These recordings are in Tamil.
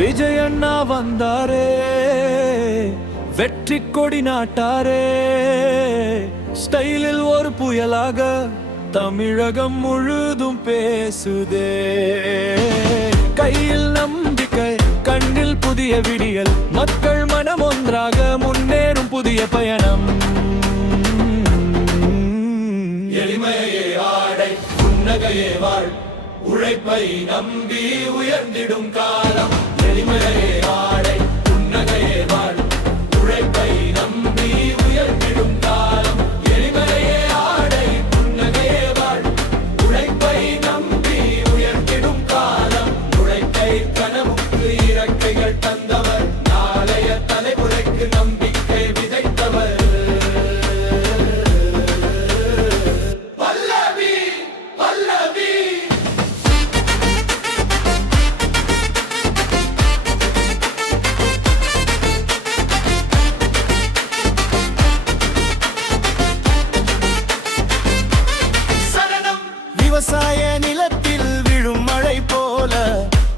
விஜய் அண்ணா வந்தாரே, வெற்றி கொடி நாட்டாரே. ஸ்டைலில் ஒரு புயலாக தமிழகம் முழுதும் பேசுதே. கையில் நம்பிக்கை, கண்ணில் புதிய விடியல், மக்கள் மனம் ஒன்றாக முன்னேறும் புதிய பயணம். எளிமையே ஆடை, புன்னகையே வாழ், உழைப்பை நம்பி உயர்ந்திடும் காலம். எளிமையே ஆடை, புன்னகையே வாழ், உழைப்பை நம்பி உயர்ந்திடும் காலம். எளிமையே ஆடை, புன்னகையே வாழ், உழைப்பை நம்பி உயர்ந்திடும் காலம். உழைப்பை கனவுக்கு இறக்கைகள் தந்தவர், நாளைய தலைமுறைக்கு நம்பிக்கை விதைத்தவர். பல்லவி பல்லவி விவசாய நிலத்தில் விழும் மழை போல,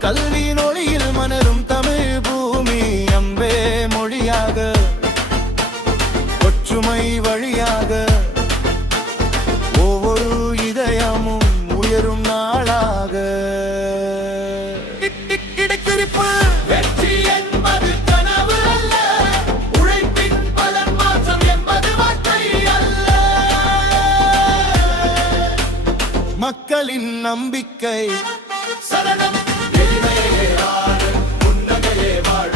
கல்வி நொழியில் மணரும் தமிழ் பூமி. அம்பே மொழியாக, ஒற்றுமை வழியாக, ஒவ்வொரு இதயமும் உயரும் நாளாக. வெற்றி என்பது கனவு அல்ல, உழைப்பின் பலன் மாற்றம் என்பது வார்த்தை அல்ல. மக்களின் நம்பிக்கை சரணம். எளிமையே ஆடு, புன்னகையே வாழ்,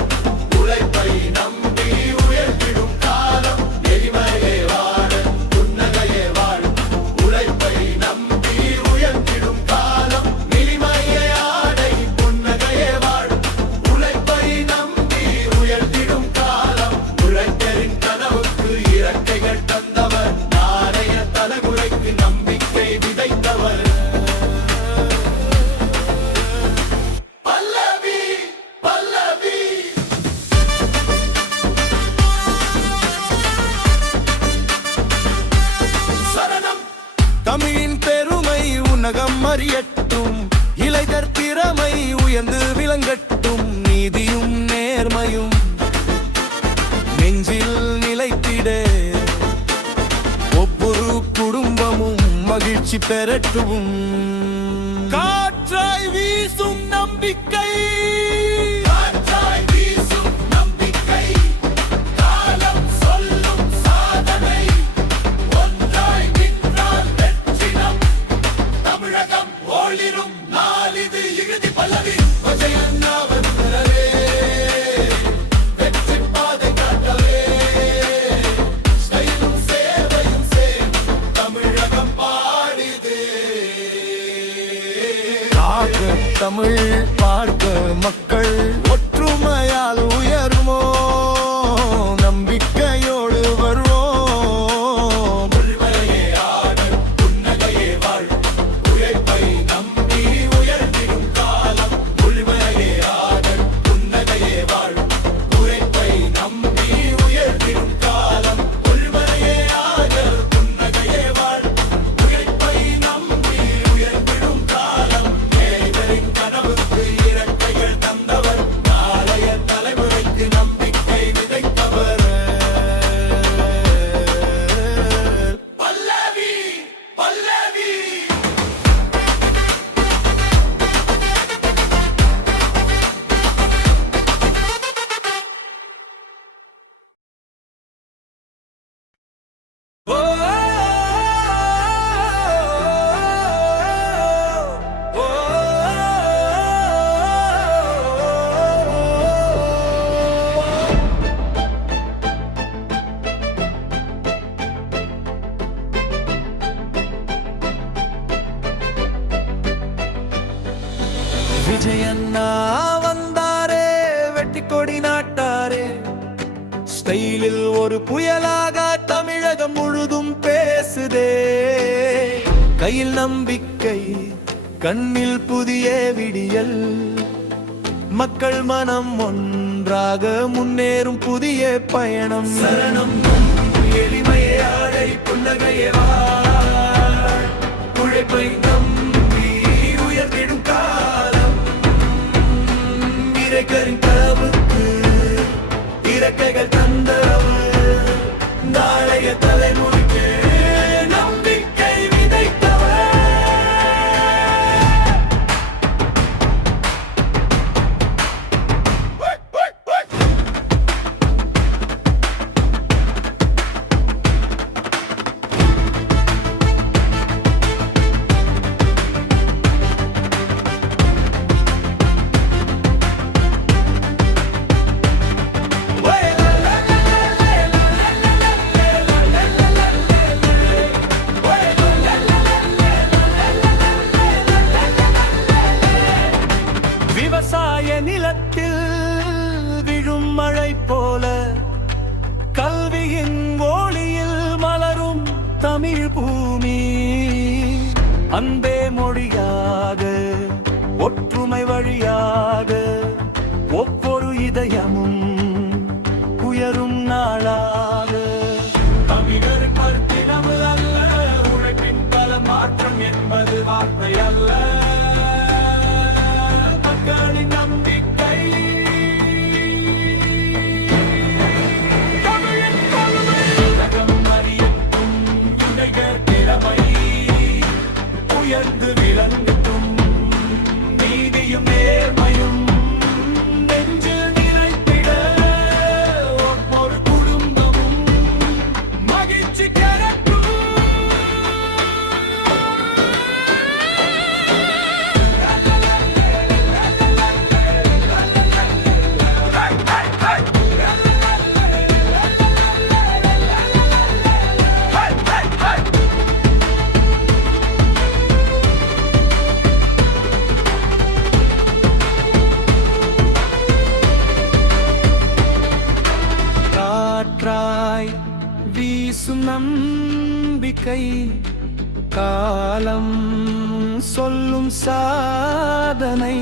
உழைப்பை நம்பி உயர்த்திடும் காலம். எளிமையே ஆடு, புன்னகையே வாழ், உழைப்பை நம்பி உயர்த்திடும் காலம். எளிமையே ஆடை, புன்னகையே வாழ், உழைப்பை நம்பி உயர்த்திடும் காலம். உழைப்பரின் கனவுக்கு இறக்கைகள் தந்தவர், நாளைய தலைமுறைக்கு நம்பிக்கை விதைத்தவர். பல்லவி பல்லவி சரணம். தமிழின் பெருமை உலகம் அறியட்டும், இளைஞர் திறமை உயர்ந்து விளங்கட்டும். நீதியும் நேர்மையும் நெஞ்சில் நிலைத்திட, ஒவ்வொரு குடும்பமும் மகிழ்ச்சி பெறட்டும். காற்றாய் வீசும் நம்பிக்கை, காற்றாய் வீசும் நம்பிக்கை, காலம் சொல்லும் சாதனை. ஒன்றாய் நின்றால் வெற்றி நம் தமிழகம். ஒளிரும் நாளிது இறுதி பல்லவி. விஜய் அண்ணா வந்தாரே, வெற்றி பாதை காட்டவே. ஸ்டைலும் சேவையும் சேரும் தமிழகம் பாடிதே. காக்க தமிழ் பார்க்க மக்கள் ஒற்றுமையால் உயருமோ, நம்பிக்கையோடு வருவோம். எளிமையே ஆடு, புன்னகையே வாழ், உழைப்பை நம்பி உயர்ந்திடும் காலம். எளிமையே ஆடு, புன்னகையே வாழ், உழைப்பை நம்பி உயர்ந்திடும் காலம். எளிமையே ஆடு, புன்னகையே வாழ், உழைப்பை நம்பி உயர்ந்திடும் காலம். ஏழைகளின் கனவுக்கு இறக்கைகள் தந்தவர், நாளைய தலைமுறைக்கு நம்பிக்கை விதைத்தவர். பல்லவி பல்லவி ஓ, ஓ, ஓ, விஜய் அண்ணா வந்தாரே, வெற்றி கொடி நாட்டாரே. ஸ்டைலில் ஒரு புயலாக தமிழகம் முழுதும் பேசுதே. கையில் நம்பிக்கை, கண்ணில் புதிய விடியல், மக்கள் மனம் ஒன்றாக முன்னேறும் புதிய பயணம். சரணம். எளிமையே ஆடை, புன்னகையே வாழ், உழைப்பை நம்பி உயர்ந்திடும் காலம். இறைக்கரின் அன்பே மொழியாக ஒற்றுமை வழியாக ஒவ்வொரு இதயமும் உயரும் நாளாக. தமிழர் பருத்தினவு அல்ல, உழைப்பின் பல மாற்றம் என்பது வார்த்தை அல்ல, மக்களின் நம்பிக்கை. தமிழின் கொள்கை உலகம் அறியட்டும், இளைஞர் திறமை உயர்ந்து விளங்கட்டும், நீதியும் நேர்மையும் நெஞ்சில் நிலைத்திட ஒவ்வொரு குடும்பமும் மகிழ்ச்சி பெறட்டும். காற்றாய் வீசும் நம்பிக்கை, காலம் சொல்லும் சாதனை,